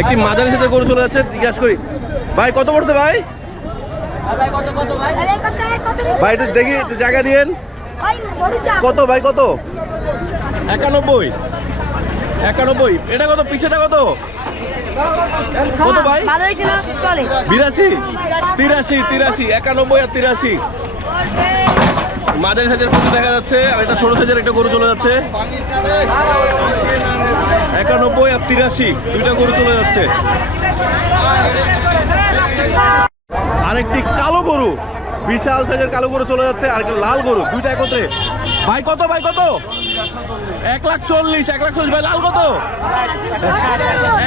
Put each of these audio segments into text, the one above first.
একটি মাঝারি সাথে গরু চলে যাচ্ছে জিজ্ঞাসা করি। ভাই কত পড়ছে ভাই? ভাই একটু দেখি একটু জায়গা দিয়েন। কত ভাই কত? একানব্বই। একানব্বই। এটা কত? পিছেটা কত? কত ভাই? ভালো বিরাশি? তিরাশি তিরাশি। একানব্বই আর তিরাশি। মাঝারি সাইজের গরু দেখা যাচ্ছে, আর একটা ছোট সাইজের একটা গরু চলে যাচ্ছে। একানব্বই আর তিরাশি, দুইটা গরু চলে যাচ্ছে। আরেকটি কালো গরু, বিশাল সাইজের কালো গরু চলে যাচ্ছে আর একটা লাল গরু, দুইটা একত্রে। ভাই, কত ভাই, কত? এক লাখ চল্লিশ, এক লাখ চল্লিশ, ভাই, লাল কত?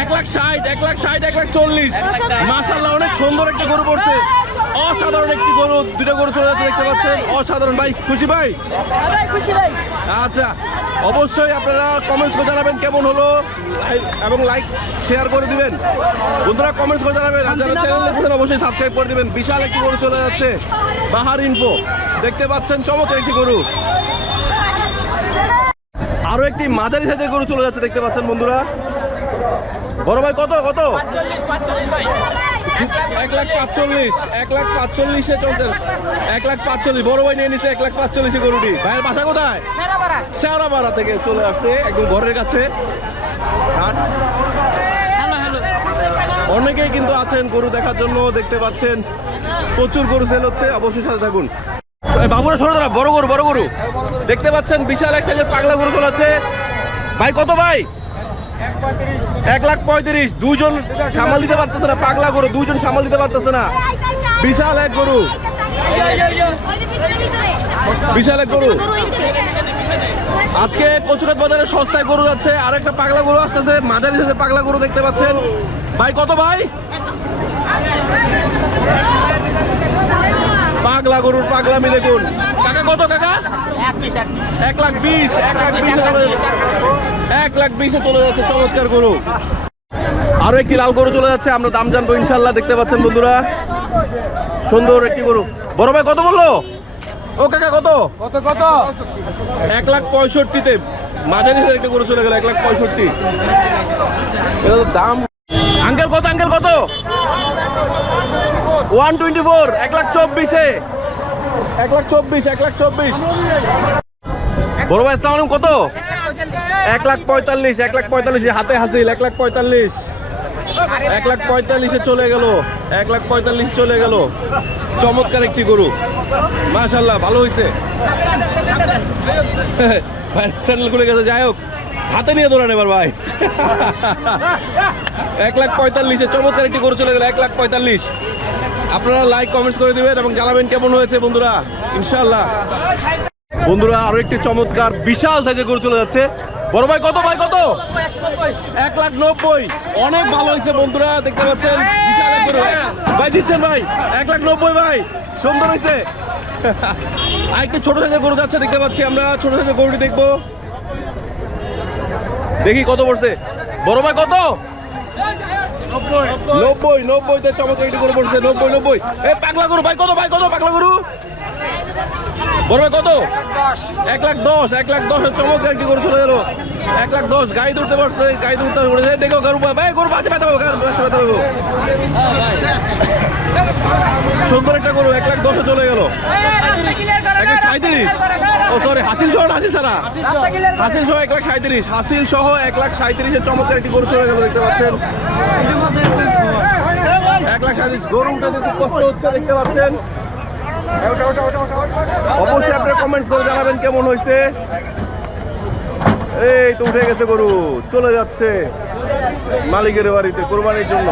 এক লাখ ষাট, এক লাখ ষাট, এক লাখ চল্লিশ। মাসাল্লাহ অনেক সুন্দর একটা গরু পড়ছে। অসাধারণ একটি গরু দুটো গরু চলে যাচ্ছে দেখতে পাচ্ছেন। অসাধারণ। ভাই খুশি ভাই? খুশি ভাই। আচ্ছা অবশ্যই আপনারা কমেন্টস করে জানাবেন কেমন হলো। এবং লাইক শেয়ার করে দিবেন। বন্ধুরা কমেন্টস করে জানাবেন। আর যারা চ্যানেল অবশ্যই সাবস্ক্রাইব করে দিবেন। বিশাল একটি গরু চলে যাচ্ছে। বাহার ইনফো দেখতে পাচ্ছেন চমৎকার একটি গরু। আরও একটি মাঝারি সাইজের গরু চলে যাচ্ছে দেখতে পাচ্ছেন বন্ধুরা। বড় ভাই কত কত? এক লাখ পাঁচচল্লিশ এক লাখ পাঁচচল্লিশে চলছে। এক লাখ পাঁচচল্লিশ বড় ভাই নিয়ে নিচ্ছে এক লাখ পাঁচচল্লিশে গরুটি। ভাইয়ের বাসা কোথায়? শেওড়াপাড়া থেকে চলে আসছে একদম ঘরের কাছে। অনেকেই কিন্তু আছেন গরু দেখার জন্য দেখতে পাচ্ছেন। প্রচুর গরু সেল হচ্ছে অবশ্যই সাথে থাকুন। বাবুরা দাঁড়া বড় গরু বড় গরু। দেখতে পাচ্ছেন বিশাল এক সাইজের পাগলা গরু আছে ভাই কত ভাই? এক লাখ পঁয়ত্রিশ, দুজন সামাল দিতে পারতেছে না, পাগলা গরু, দুজন সামাল দিতে পারতেছে না। বিশাল এক গরু। বিশাল এক গরু। আজকে কচুরাত বাজারে সস্তায় গরু যাচ্ছে আর একটা পাগলা গরু আসতেছে, মাঝারি সাইজের পাগলা গরু দেখতে পাচ্ছেন। ভাই, কত ভাই? পাগলা গরুর পাগলামি দেখুন কাকা কত কাকা? এক লাখ বিশ এক লাখ বিশ এক লাখ বিশে চলে যাচ্ছে চমৎকার গরু। আরও একটি লাল গরু চলে যাচ্ছে আমরা দাম জানব ইনশাল্লাহ দেখতে পাচ্ছেন বন্ধুরা। সুন্দর একটি গরু। বড় ভাই কত বলল? ও কাকা কত? কত কত? এক লাখ পঁয়ষট্টিতে। মাঝারি একটা গরু চলে গেল এক লাখ পঁয়ষট্টি। দাম আঙ্কেল কত আঙ্কেল কত? ওয়ান টোয়েন্টি ফোর এক লাখ চব্বিশে এক লাখ চব্বিশ এক লাখ চব্বিশ বড় ভাই আসসালামু কত এক লাখ পঁয়তাল্লিশ এক লাখ পঁয়তাল্লিশ হাতে হাসিল এক লাখ পঁয়তাল্লিশ এক লাখ পঁয়তাল্লিশে চলে গেল এক লাখ পঁয়তাল্লিশ চলে গেল চমৎকার একটি গরু মাশাল্লাহ ভালো হয়েছে খুলে গেছে যাই হোক হাতে নিয়ে দৌড়ান এবার ভাই এক লাখ পঁয়তাল্লিশে চমৎকার একটি গরু চলে গেল এক লাখ পঁয়তাল্লিশ আপনারা লাইক কমেন্টস করে দিবেন এবং জানাবেন কেমন হয়েছে বন্ধুরা? ইনশাল্লাহ বন্ধুরা, আরও একটি চমৎকার, বিশাল সাইজের গরু চলে যাচ্ছে। বড় ভাই, কত ভাই, কত? এক লাখ নব্বই। অনেক ভালো হয়েছে বন্ধুরা, দেখতে পাচ্ছেন? ভাই, দিচ্ছেন ভাই? এক লাখ নব্বই ভাই, সুন্দর হয়েছে। আর একটি ছোট সাইজের গরু যাচ্ছে, দেখতে পাচ্ছি আমরা। ছোট সাইজের গরুটি দেখব। দেখি কত পড়ছে। বড় ভাই, কত? নব্বই। নব্বই তে চমৎকার একটি গরু পড়ছে নব্বই নব্বই। এ, পাগলা গরু ভাই, কত ভাই, কত পাগলা গরু? বড় কত? এক লাখ দশ, এক লাখ দশ চমৎকার একটি গরু চলে গেল। এক লাখ দশ, গাড়ি তুলতে পারছে, গাড়ি তুলতে পারছে দেখো গরু ভাই গরু পাশে ব্যথা পাবো পাশে ব্যথা পাবো। সুন্দর একটা গরু, এক লাখ দশে চলে গেল। এক লাখ সাঁত্রিশ ও সরি হাসিল সহ এক লাখ সাঁত্রিশ হাসিল সহ এক লাখ সাঁত্রিশের চমৎকার একটি গরু চলে দেখতে পাচ্ছেন। এক লাখ সাঁত্রিশ গরু কষ্ট দেখতে পাচ্ছেন। অবশ্যই আপনারা কমেন্টস করে জানাবেন কেমন হয়েছে। এই তো উঠে গেছে গরু চলে যাচ্ছে মালিকের বাড়িতে কোরবানির জন্য।